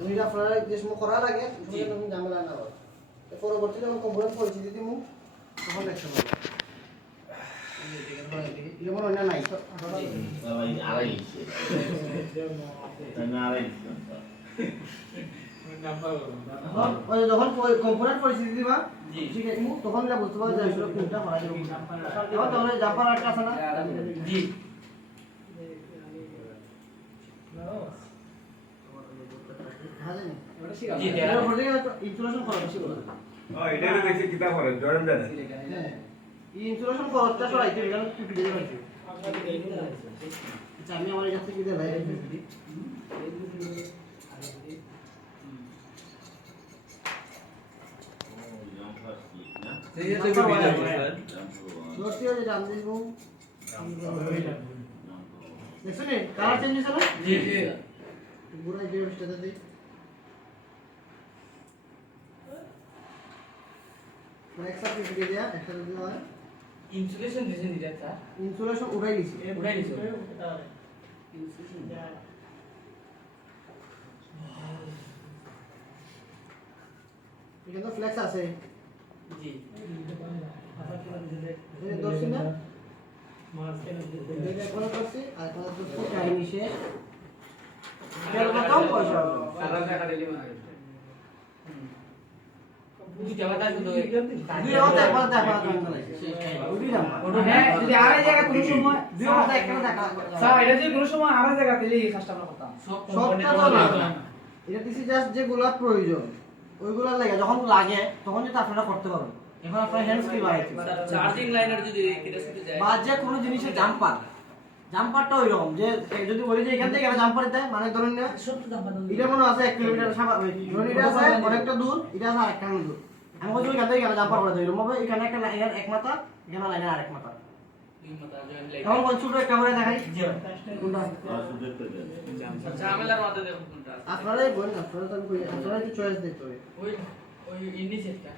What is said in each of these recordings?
তুমি আপনারা যে সময় করার আগে তুমি ঝামেলা না হয় পরবর্তীতে যখন কম্পিউটার পরিচিতি দিমু তখন দেখতে পাবো যেমন অন্য নাই যখন কম্পিউটার পরিচিতি দিবা ঠিক আছে তখন এটা বুঝতে পারবে যে আসলে কোনটা করা যাবে এখন তাহলে জাম্পার আটটা আছে না জি জি এর ফলে ইনস্টলেশন করা বেশি বলা এটা দেখছি কিতাব করে জয়েন জানে হ্যাঁ এই ইনস্টলেশন খরচটা সরাইতে গেল কি দিয়ে পাইছে আচ্ছা আমি আমার কাছে কি দেলাই দোস্তিও যে জান দিব দেখছেন কালার চেঞ্জ হইছে না জি জি পুরো যে অবস্থাতে দেই নেক্সট আপনি দিয়ে দেয়া একটা যদি হয় ইনসুলেশন দিছেন দিটা স্যার ইনসুলেশন উঠাই দিছি ইনসুলেশন এখানে তো ফ্লেক্স আছে জি এই দর্শি না এটা কোন দর্শি আর কোন দর্শি চাই নিচে এর কত পয়সা সারা টাকা দিলে মানে বুঝি জায়গাটা শুধু দুই হাতে একবার দেখা যায় ওই জামা হ্যাঁ যদি আড়াই জায়গা কোনো সময় দুই হাতে একবার দেখা স্যার এটা যদি কোনো সময় আড়াই জায়গা দিলে এই কাজটা আমরা করতাম সবটা তো না এটা দিছি জাস্ট যেগুলা প্রয়োজন ওইগুলা লাগে যখন লাগে তখন যেটা আপনারা করতে পারবেন এখন আপনারা হ্যান্ডস ফ্রি বাড়াইতে চার্জিং লাইনের যদি এটা শুতে যায় বা যে কোনো জিনিসের জাম্পারটা ওইরকম যে যদি বলি যে এখান থেকে একটা জাম্পার দেয় মানে ধরুন না এটা মনে আছে 1 কিলোমিটার স্বাভাবিক ধরুন এটা আছে অনেকটা দূর এটা আছে আরেকটা দূর আমি বলছি ওইখান থেকে একটা জাম্পার করে দেয় এরকম ভাবে এখানে একটা লাইনের এক মাথা এখানে লাইনের আরেক মাথা এখন কোন ছোট একটা করে দেখাই কোনটা ঝামেলার মধ্যে দেখুন কোনটা আপনারাই বলেন আপনারা তো আপনারা একটু চয়েস দেখতে হবে ওই ওই ইন্ডি সেটটা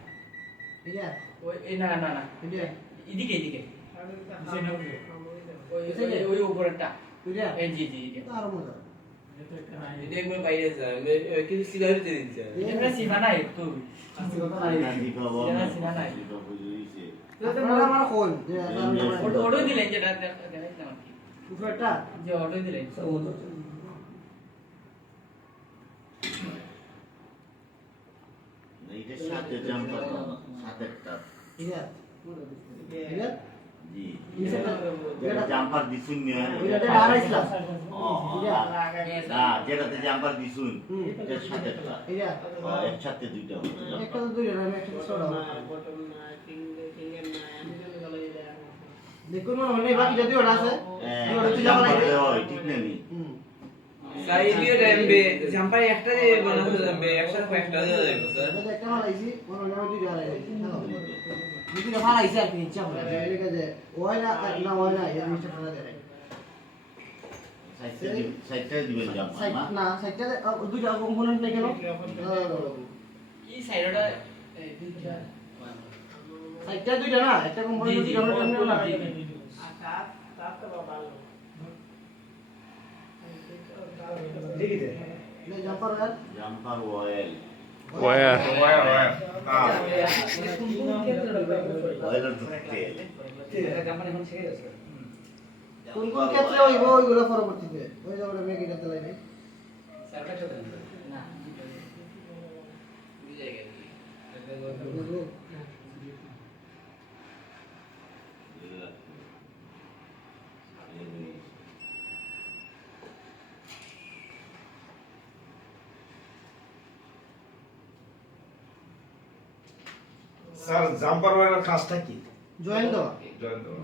ঠিক আছে ওই না না না ঠিক আছে এদিকে ওই উপরেরটা বুঝলে এই জি জি তো আরো মজা এটা একবার বাইরে যায় কিন্তু সিগারেট দিয়ে দিচ্ছে এটা সীমানা একটু সীমানা আপনারা আমার কোন যে অটো দিলেন যেটা দেখাইছিলাম আর কি উপরেরটা যে অটো দিলেন এইটার সাথে জাম্প করতে হবে সাথেরটা ঠিক আছে ঠিক আছে জি এটা জাম্পার দিছুন না ওইটা আড়াইছিলাম না যেটাতে জাম্পার দিছুন এটার সাথেরটা ঠিক আছে একসাথে দুইটা হবে একটা তো দুইটা আমি একটা ছোট দেখুন মনে হয় বাকি যদি ওটা আছে ওটা তুই যাবা লাগে ঠিক না নি সাইডিও টাইমবে জাম্পার একটা দিয়ে বানাতে যাবে একসাথে কয়েকটা দিয়ে যাবে স্যার এটা একটা মারাইছি মনে হয় দুইটা আড়াইছি দুইটা মারাইছি আর কি ইচ্ছা করে এই কাজে ওই না না ওই না এই জিনিসটা ফেলা দেয় সাইডটা দিবেন জাম্পার সাইড না না সাইডটা দুইটা কম্পোনেন্ট নেই কেন কি সাইডটা দুইটা সাইডটা দুইটা না একটা কম্পোনেন্ট দুইটা আমরা টার্মিনাল না ঠিক আছে ले जंपर यार জাম্পার অয়েল ওয়া অয়েলের তেল এটা জাম্পার এখন শিখে যাচ্ছে কোন কোন ক্ষেত্রে হইব ওইগুলো পরবর্তীতে ওই যে আমরা মেকি করতে লাগবে স্যারটা ছোট না দুই জায়গায় স্যার জাম্পার ওয়ারের কাজটা কি জয়েন দাও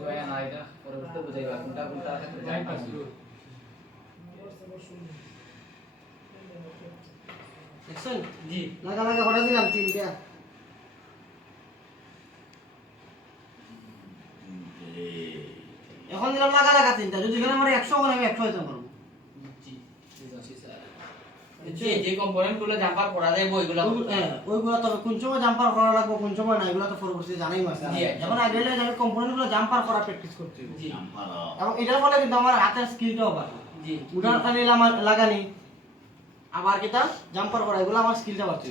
জয়া না এটা পরবর্তীতে বুঝাইবা কোনটা কোনটা জয়েন পাসু দেখছেন জি লাগা লাগা হঠাৎ দিলাম তিনটা এখন দিলাম লাগা লাগা তিনটা যদি এখানে আমার 100 করে আমি 100 হইতে পারবো জি যে যে কম্পোনেন্ট গুলো জাম্পার করা যায় ওইগুলো হ্যাঁ ওইগুলো তবে কোন সময় জাম্পার করা লাগবে কোন সময় না এগুলো তো পরবর্তীতে জানাই মাস জি, যখন আগে লাগে আমি কম্পোনেন্ট গুলো জাম্পার করা প্র্যাকটিস করতে হবে জি জাম্পার এবং এটার ফলে কিন্তু আমার হাতের স্কিলটাও বাড়বে জি উঠার টানে লাগানি আবার কিতা জাম্পার করা এগুলো আমার স্কিলটা বাড়তে